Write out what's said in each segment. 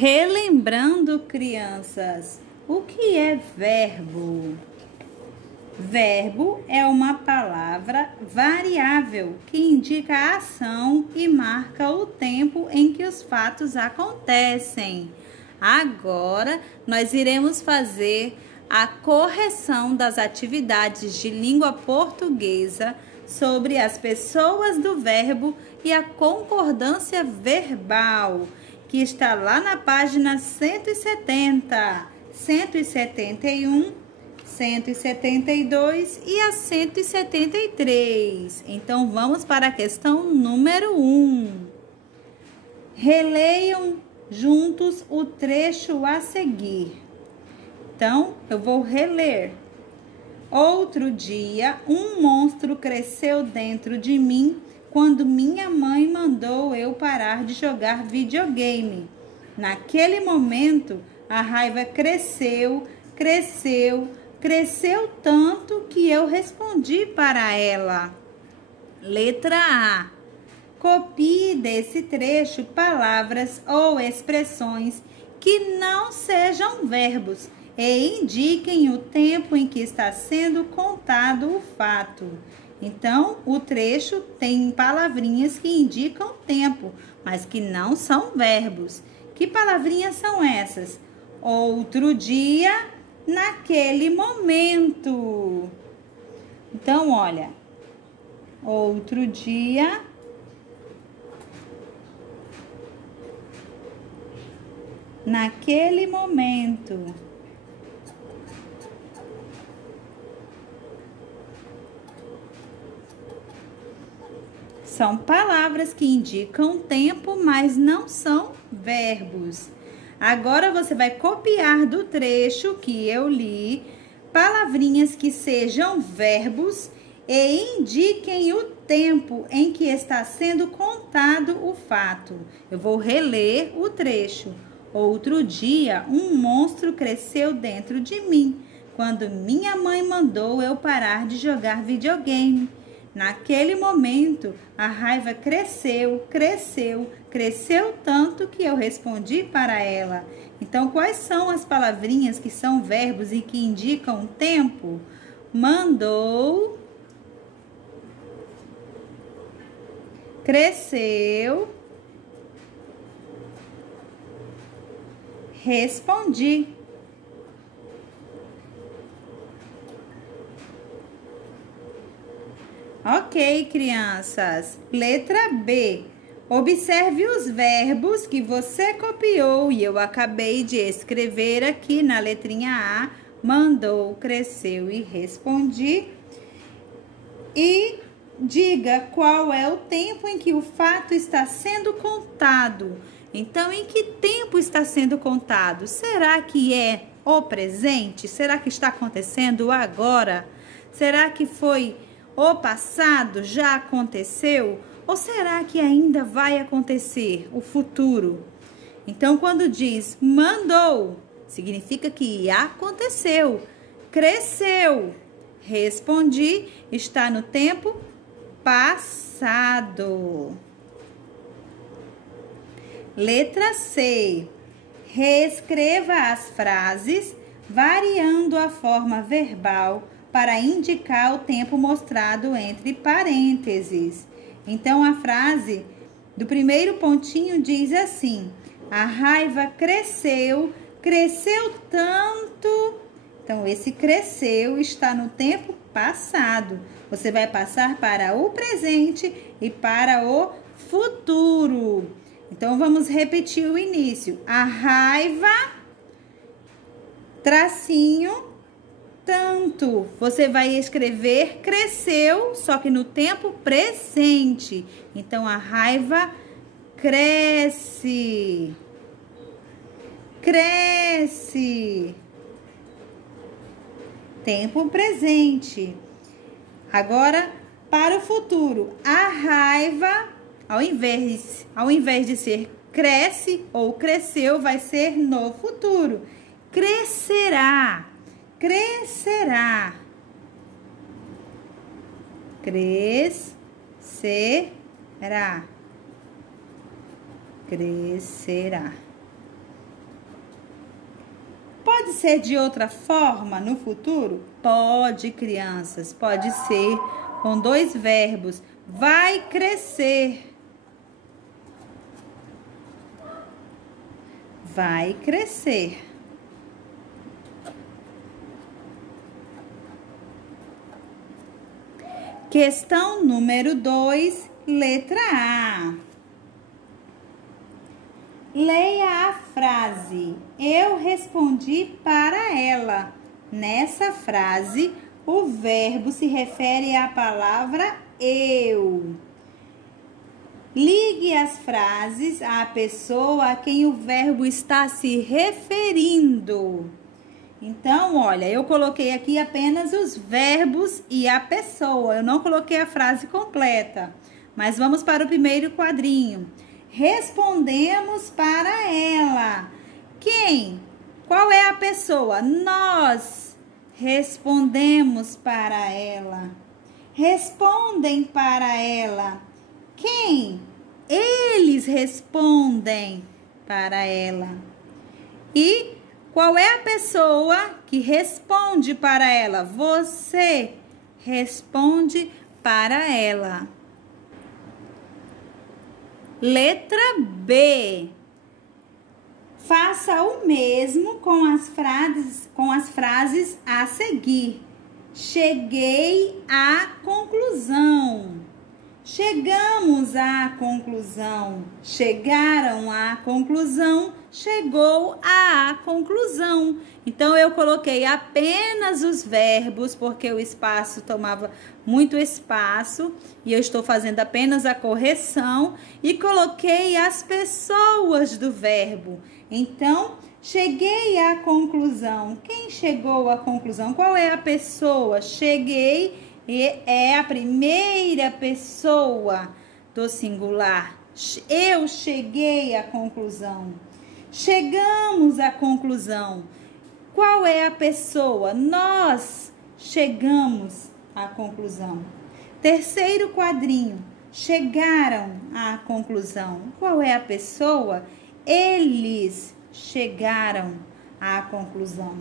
Relembrando, crianças, o que é verbo? Verbo é uma palavra variável que indica a ação e marca o tempo em que os fatos acontecem. Agora, nós iremos fazer a correção das atividades de língua portuguesa sobre as pessoas do verbo e a concordância verbal, que está lá na página 170, 171, 172 e a 173. Então, vamos para a questão número 1. Releiam juntos o trecho a seguir. Então, eu vou reler. Outro dia, um monstro cresceu dentro de mim quando minha mãe mandou eu parar de jogar videogame. Naquele momento, a raiva cresceu tanto que eu respondi para ela. Letra A. Copie desse trecho palavras ou expressões que não sejam verbos e indiquem o tempo em que está sendo contado o fato. Então, o trecho tem palavrinhas que indicam tempo, mas que não são verbos. Que palavrinhas são essas? Outro dia, naquele momento. Então, olha. Outro dia. Naquele momento. São palavras que indicam tempo, mas não são verbos. Agora você vai copiar do trecho que eu li palavrinhas que sejam verbos e indiquem o tempo em que está sendo contado o fato. Eu vou reler o trecho. Outro dia, um monstro cresceu dentro de mim, quando minha mãe mandou eu parar de jogar videogame. Naquele momento, a raiva cresceu tanto que eu respondi para ela. Então, quais são as palavrinhas que são verbos e que indicam tempo? Mandou, cresceu, respondi. Ok, crianças. Letra B. Observe os verbos que você copiou e eu acabei de escrever aqui na letrinha A. Mandou, cresceu e respondi. E diga qual é o tempo em que o fato está sendo contado. Então, em que tempo está sendo contado? Será que é o presente? Será que está acontecendo agora? Será que foi o passado, já aconteceu? Ou será que ainda vai acontecer, o futuro? Então, quando diz mandou, significa que aconteceu. Cresceu, respondi, está no tempo passado. Letra C. Reescreva as frases, variando a forma verbal para indicar o tempo mostrado entre parênteses. Então, a frase do primeiro pontinho diz assim: a raiva cresceu tanto. Então, esse cresceu está no tempo passado. Você vai passar para o presente e para o futuro. Então, vamos repetir o início. A raiva, tracinho, tanto. Você vai escrever cresceu, só que no tempo presente. Então, a raiva cresce. Cresce. Tempo presente. Agora, para o futuro. A raiva, ao invés de ser cresce ou cresceu, vai ser no futuro. Crescerá. Crescerá. Crescerá. Crescerá. pode ser de outra forma no futuro? Pode, crianças, pode ser com dois verbos. Vai crescer. Vai crescer. Questão número 2, letra A. Leia a frase. Eu respondi para ela. Nessa frase, o verbo se refere à palavra eu. Ligue as frases à pessoa a quem o verbo está se referindo. Então, olha, eu coloquei aqui apenas os verbos e a pessoa. Eu não coloquei a frase completa. Mas vamos para o primeiro quadrinho. Respondemos para ela. Quem? Qual é a pessoa? Nós respondemos para ela. Respondem para ela. Quem? Eles respondem para ela. E qual é a pessoa que responde para ela? Você responde para ela. Letra B. Faça o mesmo com as frases a seguir. Cheguei à conclusão. Chegamos à conclusão. Chegaram à conclusão. Chegou à conclusão. Então, eu coloquei apenas os verbos, porque o espaço tomava muito espaço, e eu estou fazendo apenas a correção, e coloquei as pessoas do verbo. Então, cheguei à conclusão. Quem chegou à conclusão? Qual é a pessoa? Cheguei é a primeira pessoa do singular. Eu cheguei à conclusão. Chegamos à conclusão. Qual é a pessoa? Nós chegamos à conclusão. Terceiro quadrinho. Chegaram à conclusão. Qual é a pessoa? Eles chegaram à conclusão.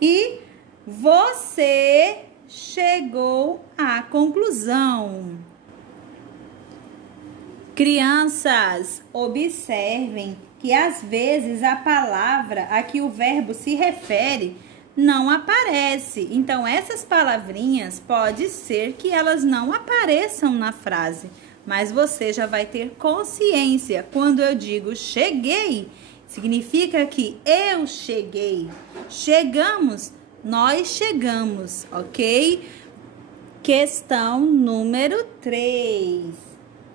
E você chegou à conclusão. Crianças, observem que às vezes a palavra a que o verbo se refere não aparece. Então, essas palavrinhas pode ser que elas não apareçam na frase, mas você já vai ter consciência. Quando eu digo cheguei, significa que eu cheguei. Chegamos, nós chegamos, ok? Questão número 3.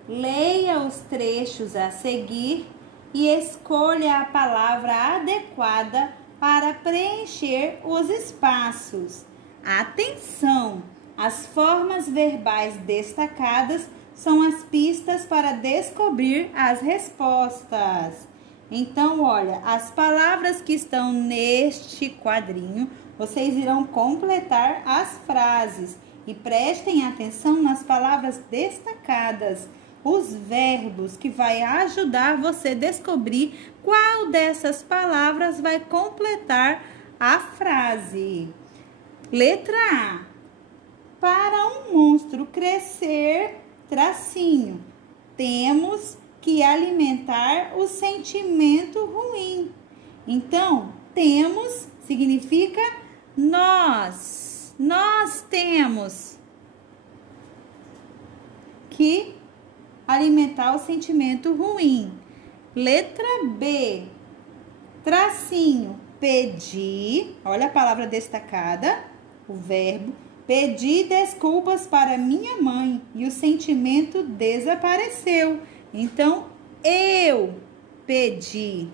Leia os trechos a seguir e escolha a palavra adequada para preencher os espaços. Atenção! As formas verbais destacadas são as pistas para descobrir as respostas. Então, olha, as palavras que estão neste quadrinho, vocês irão completar as frases e prestem atenção nas palavras destacadas, os verbos, que vai ajudar você a descobrir qual dessas palavras vai completar a frase. Letra A. Para um monstro crescer, tracinho, temos que alimentar o sentimento ruim. Então, temos significa nós. Nós temos que alimentar o sentimento ruim. Letra B. Tracinho, pedi. Olha a palavra destacada, o verbo. Pedi desculpas para minha mãe e o sentimento desapareceu. Então, eu pedi.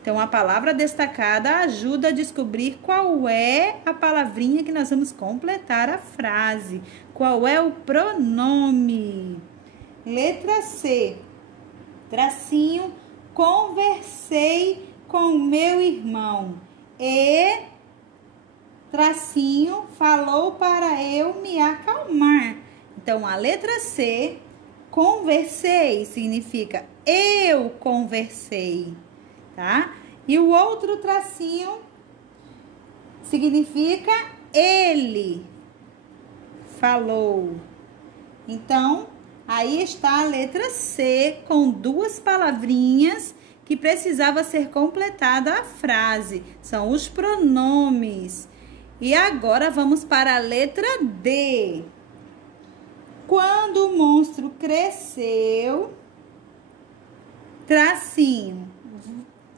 Então, a palavra destacada ajuda a descobrir qual é a palavrinha que nós vamos completar a frase. Qual é o pronome? Letra C. Tracinho, conversei com meu irmão e tracinho falou para eu me acalmar. Então, a letra C, conversei, significa eu conversei, tá? E o outro tracinho significa ele falou. Então, aí está a letra C com duas palavrinhas que precisava ser completada a frase. São os pronomes. E agora vamos para a letra D. Quando o monstro cresceu, tracinho,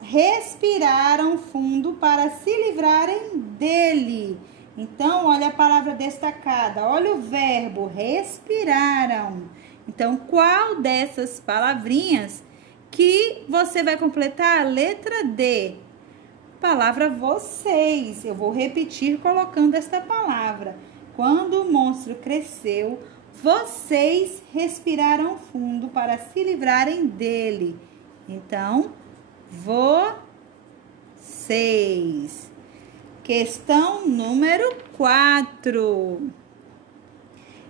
respiraram fundo para se livrarem dele. Então, olha a palavra destacada, olha o verbo, respiraram. Então, qual dessas palavrinhas que você vai completar a letra D? Palavra vocês. Eu vou repetir colocando esta palavra. Quando o monstro cresceu, vocês respiraram fundo para se livrarem dele. Então, vocês. Questão número 4.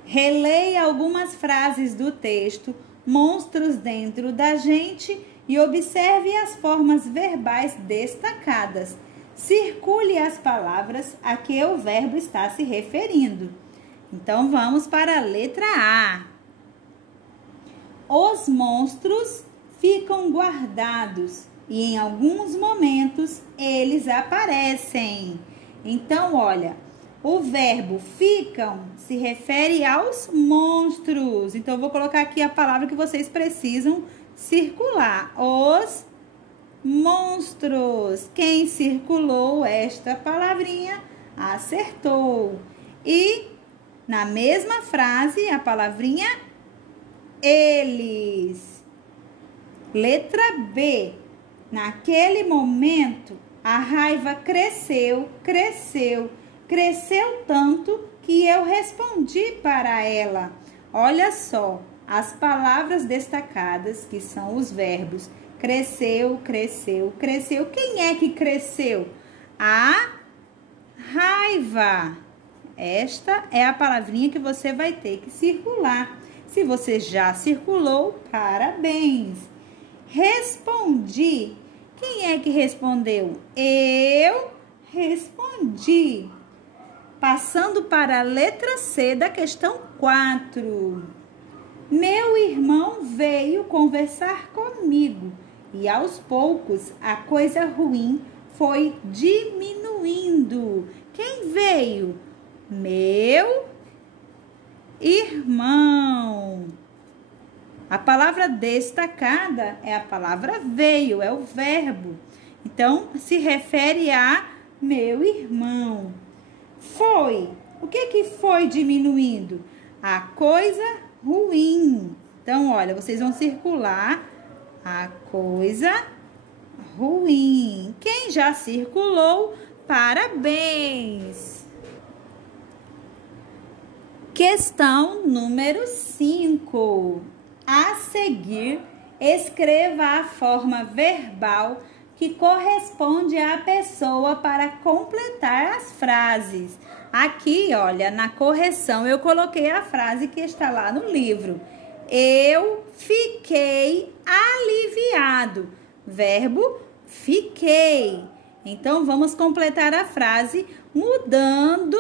Releia algumas frases do texto Monstros dentro da gente e observe as formas verbais destacadas. Circule as palavras a que o verbo está se referindo. Então, vamos para a letra A. Os monstros ficam guardados e em alguns momentos eles aparecem. Então, olha, o verbo ficam se refere aos monstros. Então, eu vou colocar aqui a palavra que vocês precisam circular. Os monstros. Quem circulou esta palavrinha acertou. E na mesma frase, a palavrinha eles. Letra B. Naquele momento, a raiva cresceu tanto que eu respondi para ela. Olha só, as palavras destacadas, que são os verbos cresceu. Quem é que cresceu? A raiva. Esta é a palavrinha que você vai ter que circular. Se você já circulou, parabéns. Respondi. Quem é que respondeu? Eu respondi. Passando para a letra C da questão 4. Meu irmão veio conversar comigo e aos poucos a coisa ruim foi diminuindo. Quem veio? Meu irmão. A palavra destacada é a palavra veio, é o verbo. Então, se refere a meu irmão. Foi. O que foi diminuindo? A coisa ruim. Então, olha, vocês vão circular a coisa ruim. Quem já circulou, parabéns! Questão número 5. A seguir, escreva a forma verbal que corresponde à pessoa para completar as frases. Aqui, olha, na correção eu coloquei a frase que está lá no livro. Eu fiquei aliviado. Verbo fiquei. Então, vamos completar a frase mudando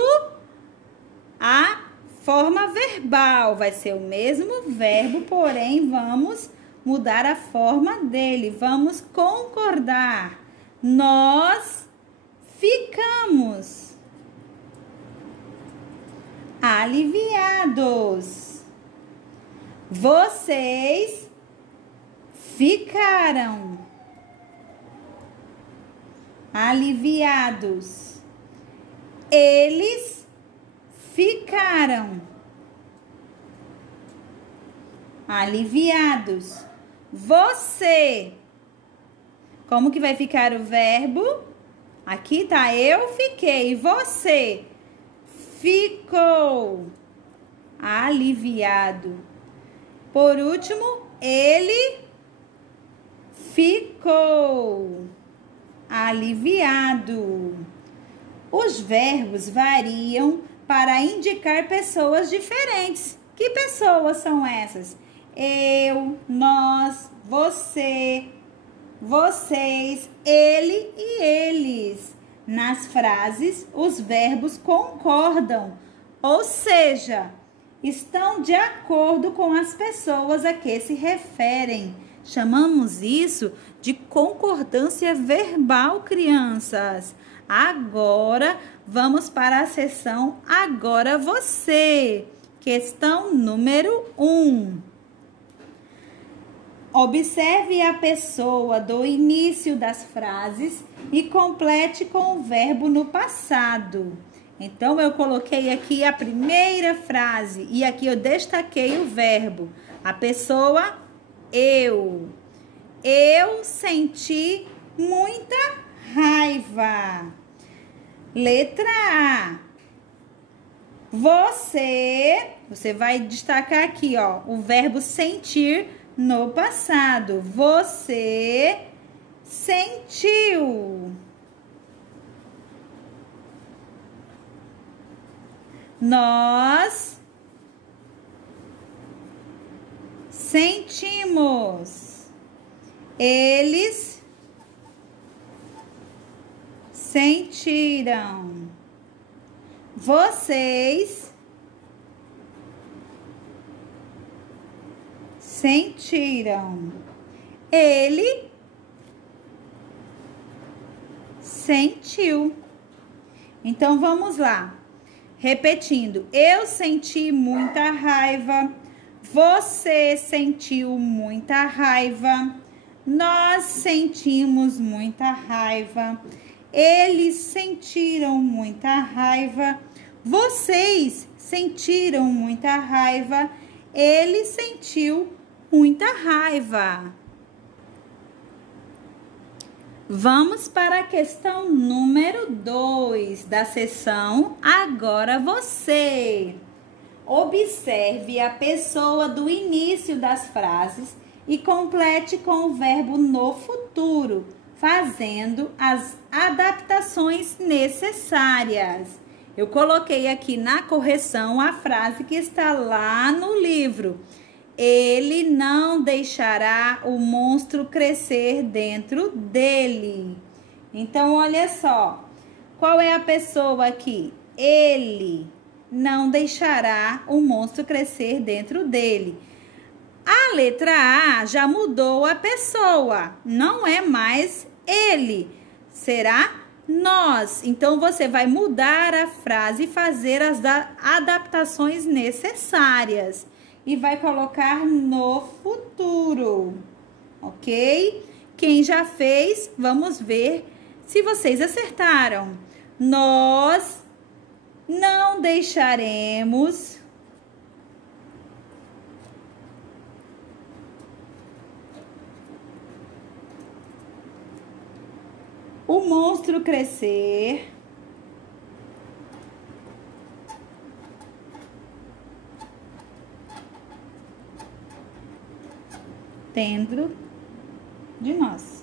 a forma verbal. Vai ser o mesmo verbo, porém, vamos mudar a forma dele. Vamos concordar. Nós ficamos aliviados. Vocês ficaram aliviados. Eles ficaram aliviados. Você. Como que vai ficar o verbo? Aqui tá eu fiquei. Você ficou aliviado. Por último, ele ficou aliviado. Os verbos variam para indicar pessoas diferentes. Que pessoas são essas? Eu, nós, você, vocês, ele e eles. Nas frases, os verbos concordam, ou seja, estão de acordo com as pessoas a que se referem. Chamamos isso de concordância verbal, crianças. Agora, vamos para a seção Agora Você. Questão número 1. Observe a pessoa do início das frases e complete com o verbo no passado. Então, eu coloquei aqui a primeira frase e aqui eu destaquei o verbo. A pessoa, eu. Eu senti muita raiva. Letra A. Você vai destacar aqui, ó, o verbo sentir no passado. Você sentiu. Nós sentimos. Eles sentiram. Vocês sentiram. Ele sentiu. Então, vamos lá. Repetindo. Eu senti muita raiva. Você sentiu muita raiva. Nós sentimos muita raiva. Eles sentiram muita raiva. Vocês sentiram muita raiva. Ele sentiu muita raiva. Vamos para a questão número 2 da seção Agora Você. Observe a pessoa do início das frases e complete com o verbo no futuro, fazendo as adaptações necessárias. Eu coloquei aqui na correção a frase que está lá no livro. Ele não deixará o monstro crescer dentro dele. Então, olha só. Qual é a pessoa aqui? Ele não deixará o monstro crescer dentro dele. A letra A já mudou a pessoa. Não é mais ele. Será nós. Então, você vai mudar a frase e fazer as adaptações necessárias. E vai colocar no futuro, ok? Quem já fez, vamos ver se vocês acertaram. Nós não deixaremos o monstro crescer dentro de nós.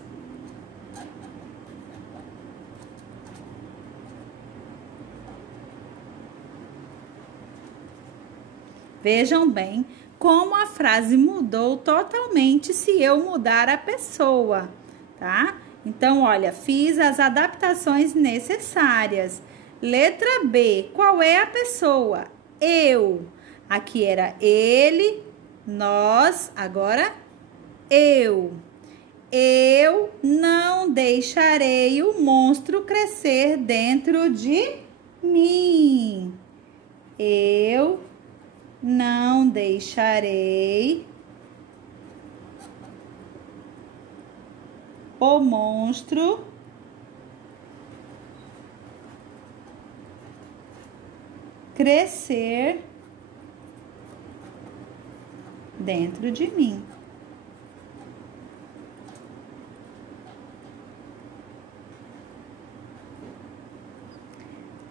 Vejam bem como a frase mudou totalmente se eu mudar a pessoa, tá? Então, olha, fiz as adaptações necessárias. Letra B, qual é a pessoa? Eu. Aqui era ele, nós, agora eu. Eu não deixarei o monstro crescer dentro de mim. Eu não deixarei o monstro crescer dentro de mim.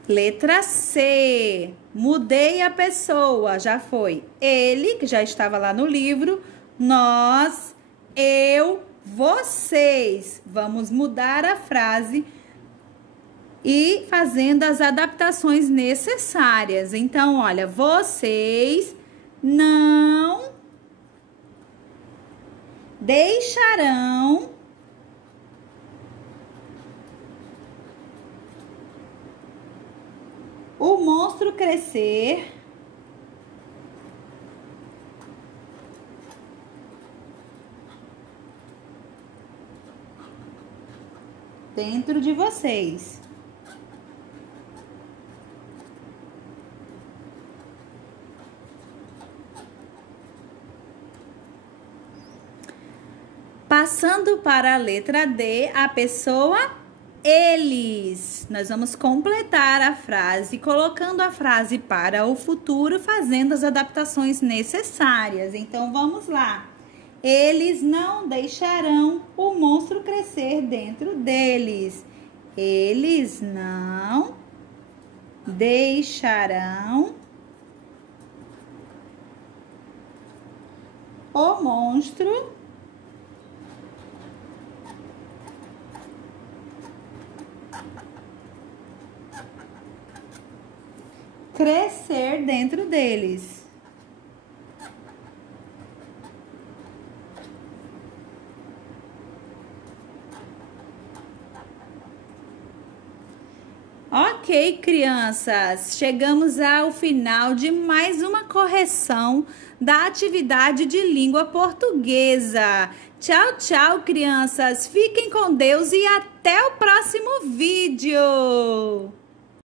Letra C. Mudei a pessoa. Já foi ele, que já estava lá no livro. Nós, eu, vocês. Vamos mudar a frase e fazendo as adaptações necessárias. Então, olha, vocês não deixarão monstro crescer dentro de vocês. Passando para a letra D, a pessoa eles. Nós vamos completar a frase, colocando a frase para o futuro, fazendo as adaptações necessárias. Então, vamos lá. Eles não deixarão o monstro crescer dentro deles. Eles não deixarão o monstro crescer dentro deles. Ok, crianças, chegamos ao final de mais uma correção da atividade de língua portuguesa. Tchau, tchau, crianças. Fiquem com Deus e até o próximo vídeo.